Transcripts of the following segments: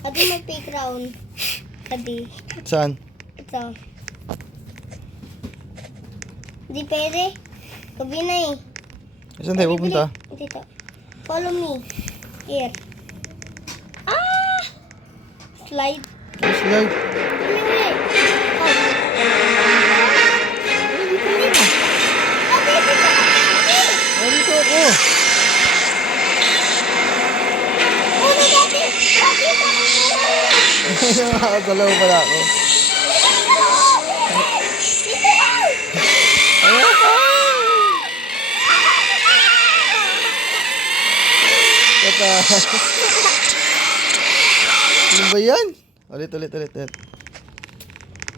Adi may playground. Adi. Saan? Ito. Di pwede. Gabi na eh. Saan tayo pupunta? Dito. Follow me. Here. Ah! Slide. Slide. Uli. Oh, dito ako. Nakakasalaw pala ako. Ayan ka! Tata. Ano ba yan? Ulit.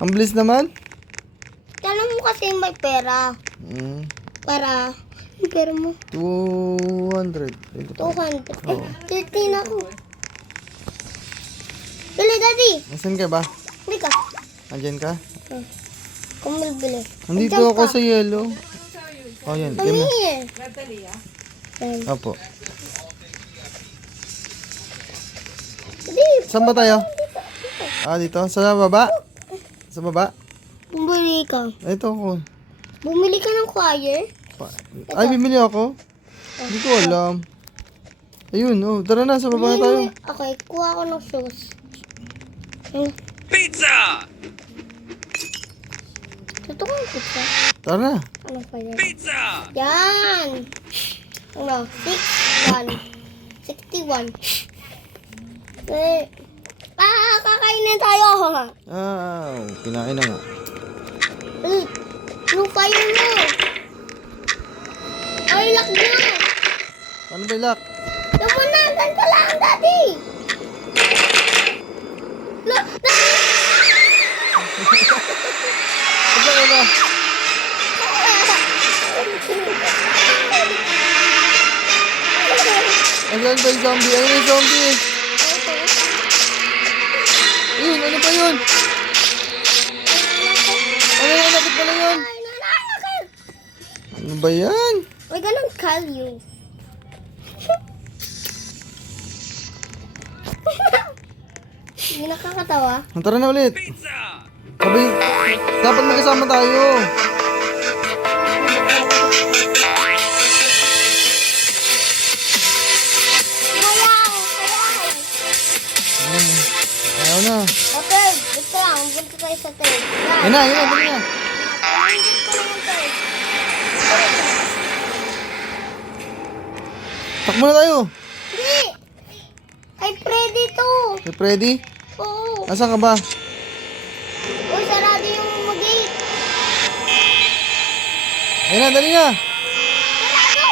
Ang bilis naman. Tanong mo kasi may pera. Para, yung pera mo. 200. 200. Oo. 13 ako. Bili, daddy. Nasaan ka ba? Bili ka. Andyan ka? Kung bili. Nandito ako sa yellow. Oh, yan. Come Tima. here. Opo. Daddy, Saan ba tayo? Dito. Sa baba? Sa baba? bumili ka. Ito ako. Bumili ka ng choir. Ay, bimili ako? Hindi ko alam. Ayun, oh. Tara na, sa baba na tayo. Okay, kuha ko ng shoes. Pizza! Totoo ang pizza. Tara na. Ano pa yan? Pizza! Yan! Ano? 61. Kakainin tayo. Kinain na nga. Yung fire mo. Ay, lock na. Paano ba ilak? Namunagan ka lang, daddy. Lock na. Ito ka ba? Ayan ba yung zombie? Ayun yung zombie. Ayun, ano ba yun? Ano yung nakit pala yun? Ano ba yan? We're gonna call you. Hindi nakakatawa. Tara na ulit. Pizza! Sabi, dapat magkasama tayo. Ayaw na. Okay, gusto lang. Bunto tayo sa tayo. Ayun na, dali na. Takbo na tayo. Hindi! Kay Freddy to. Hey, Freddy? Oo. Nasaan ka ba? O, sarado yung gate. Ayun na, dali na. Sarado!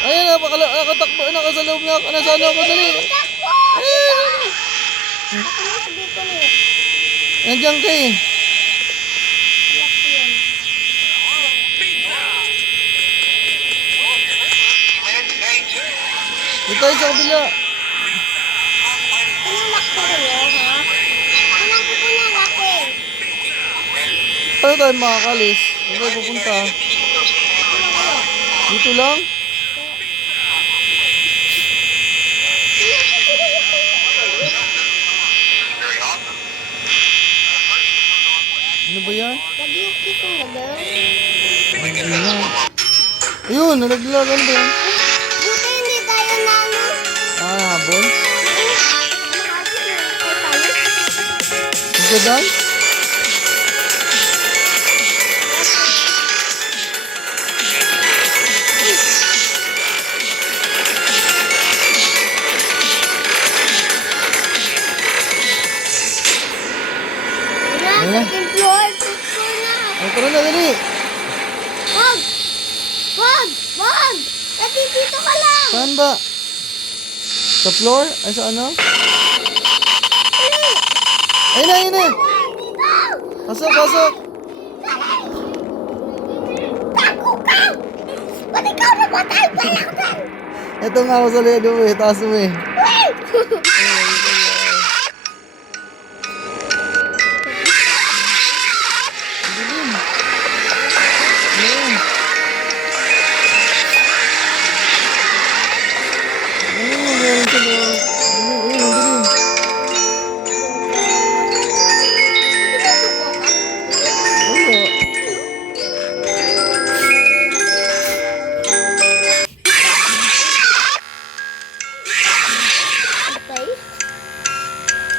Ayun na, nakatakbo, nasa loob na ako. Nasaan ako, dali. Takbo! Takbo sa dito na yun. Nandiyan ka eh. Lock ko yan. Dito tayo sa kabila. Tinulak ko kayo, ha? Tinulak ko na lock eh. Paano tayo makakalis? Saan tayo pupunta? Dito lang? Ano ba yan? Lagi yung kisong na girl. Ayun na. Ayun, nalaglag. Ano ba yan? Buti hindi tayo na ano. Habol? Nakakit Ang gadan? Ayun na. Second floor, fifth floor na. Ay, tara na, dali. Wag! Wag! Wag! Dati dito ka lang! Saan ba? Sa floor? Ay, sa ano? Ayun na, ayun na. Pasok, pasok. Tago ka! Ba't ikaw namatay pa lang din? Ito nga ako sa ledo mo eh. Taas mo eh. Meron sa loob. Ayun, ayun, ayun.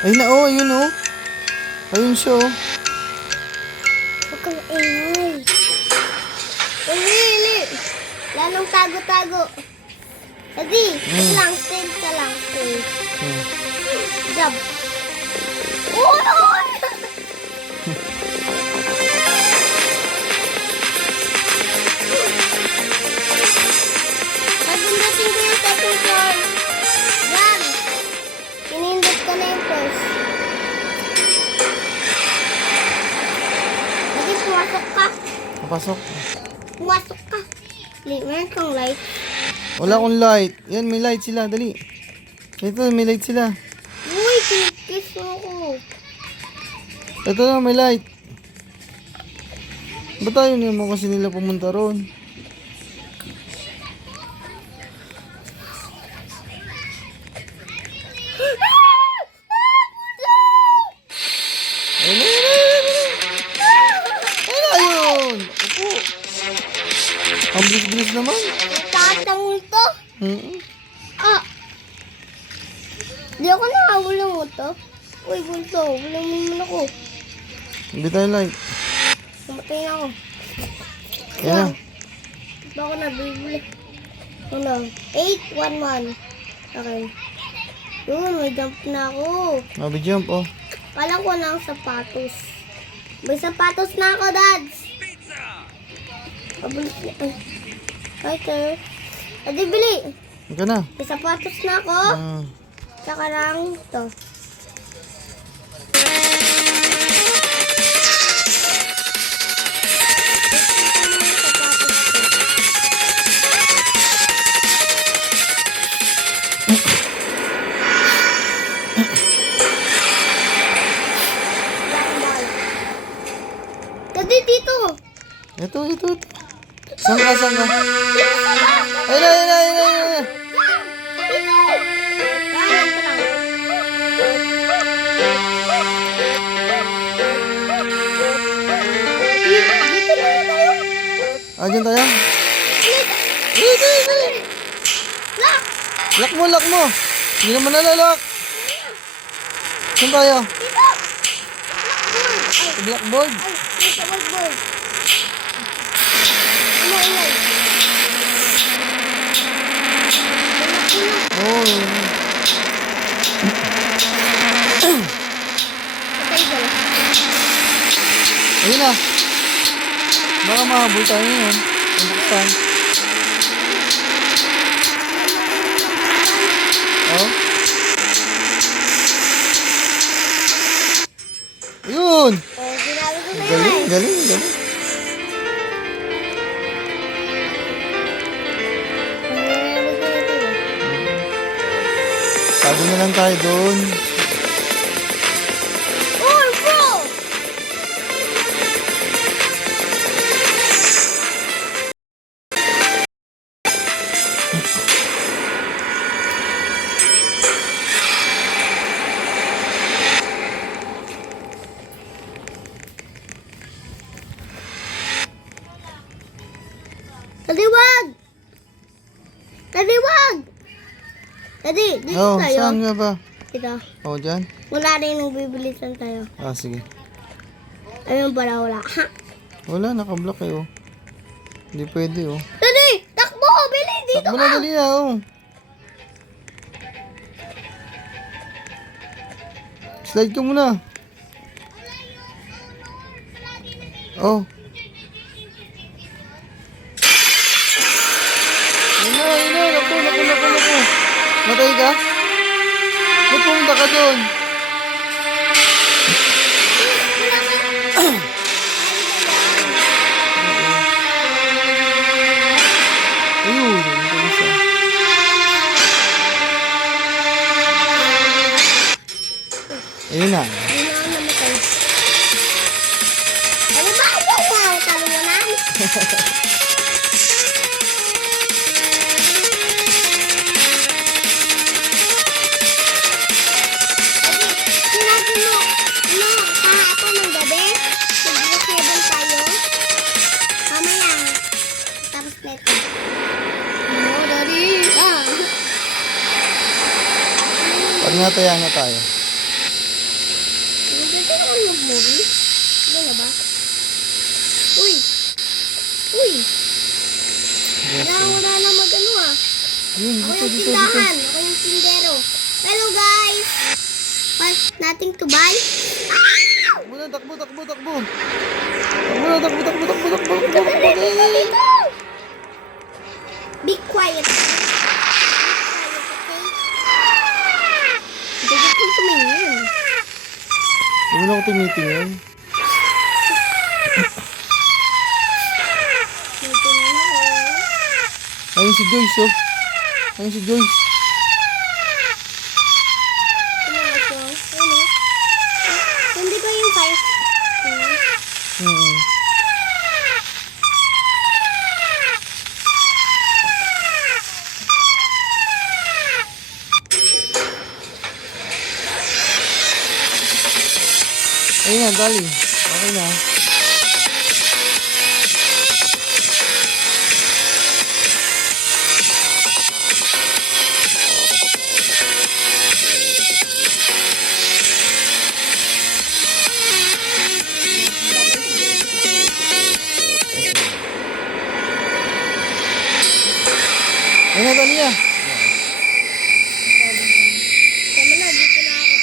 Ayun na, oh, ayun, oh. Ayun siya, oh. Huwag kang ingay. Ili. Lalong tago-tago. Adi, lang, stay ka lang, stay. Jump. Uy! Pagpindutin ko yung second floor. Yan. Pinindot ko na yung first. Adi, pumasok ka. Papasok. Pumasok ka. Meron kang light. Wala akong light. Yan, may light sila. Dali. Ito, may light sila. Uy, kinikis mo ko. Ito na, may light. Ba't tayo naman kasi nila pumunta ron? Ayun! Ako. Ang bilis-bilis naman. Taas ng multo. Ah. Di ako nakawala ng multo. Uy, multo. Wala mo naman ako. Hindi tayo light. Namatay na ako. Yan na. Ba ako nabibili? Ano? 811. Okay. Yun, may jump na ako. Mabi jump, oh. Kala ko na ang sapatos. May sapatos na ako, dads. Pabalik na. Ay, sir. Adi, bili. Huwag ka na. May sapatos na ako. Tsaka lang ito. Dadi, dito. Ito. Saan ka? Ayun na. Dito. Ayan, ito lang. Dito na tayo. Diyan tayo. Lock. Lock mo. Hindi naman nalalak. Saan tayo? Dito. Sa blackboard. Ay, dito, whiteboard. Ingay. Oh. Patay ka lang. Ayun na. Baka mahabol tayo ngayon. Buksan. Oh. Ayun. Oh, sinabi ko na yan. Galing. Sinabi ko na ito eh. Tago na lang tayo doon. Oh, bro! Kadiwag! Dadi, dito Oh, tayo. saan nga ba? Dito. Oh, dyan? Wala rin nang bibilisan tayo. Sige. Ayun pala, wala. Ha? Wala, nakablock eh, oh. Hindi pwede, oh. Dadi! Takbo! Bili! Dito Takbo ka! na, dali na, oh. Slide ka muna. Oh. Ayun na. Naku. Matay ka? Ba't pumunta ka doon? Ayun, ito isa. Ayun na. Hindi na ako namatay. Ano ba? Ayaw mo ako talunan? Sinabi mo, kahapon ng gabi, nag-brokeban tayo. Mamaya, tapos neto. No, daddy. Pag nataya na tayo. mag-movie? Hindi na ba? Uy! Uy! Wala na mag-ano ah. Yun, Ako dito, yung dito, dito. tindahan. Ako yung tindero. Hello guys! Nothing to buy? Takbo na, takbo, takbo, takbo. Takbo na, takbo, takbo, takbo, takbo, takbo, takbo. Dito! Be quiet. Be quiet, okay? Hindi ko tumingin. Hindi mo na ako tumitingin. May tingnan ako. Ayun si Joyce, oh. Ayun si Joyce. Tingnan ako. Ayun oh. Hindi ba yung fire? Hmm. Ayun na, dali. Okay na. Ayun na, dali na. Tama na, dito na ako.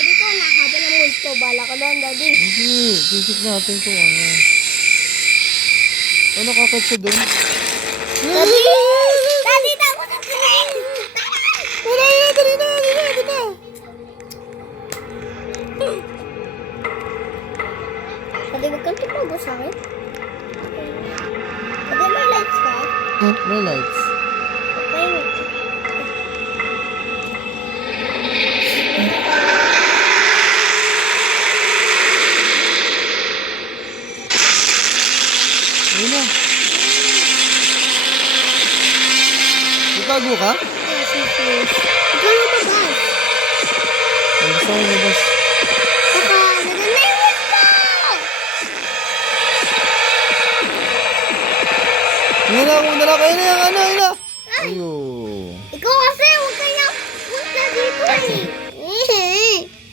Dito na, habang ang multo. Bala ka doon, daddy. Hindi, sisik natin kung ano. Ano kakit siya doon? Daddy! Daddy, tago na tingin! Wala na, dali na, dali na, dali na. Daddy, huwag kang tumago sa akin. Daddy, may lights ka? May lights. Okay. Ayun na. Itago ka? Yes, yes, yes. Ikaw na mabas. Ay, gusto ko lumabas. Baka, naganda yung multo! Ayun na, ayun na, ayun na, ayun na.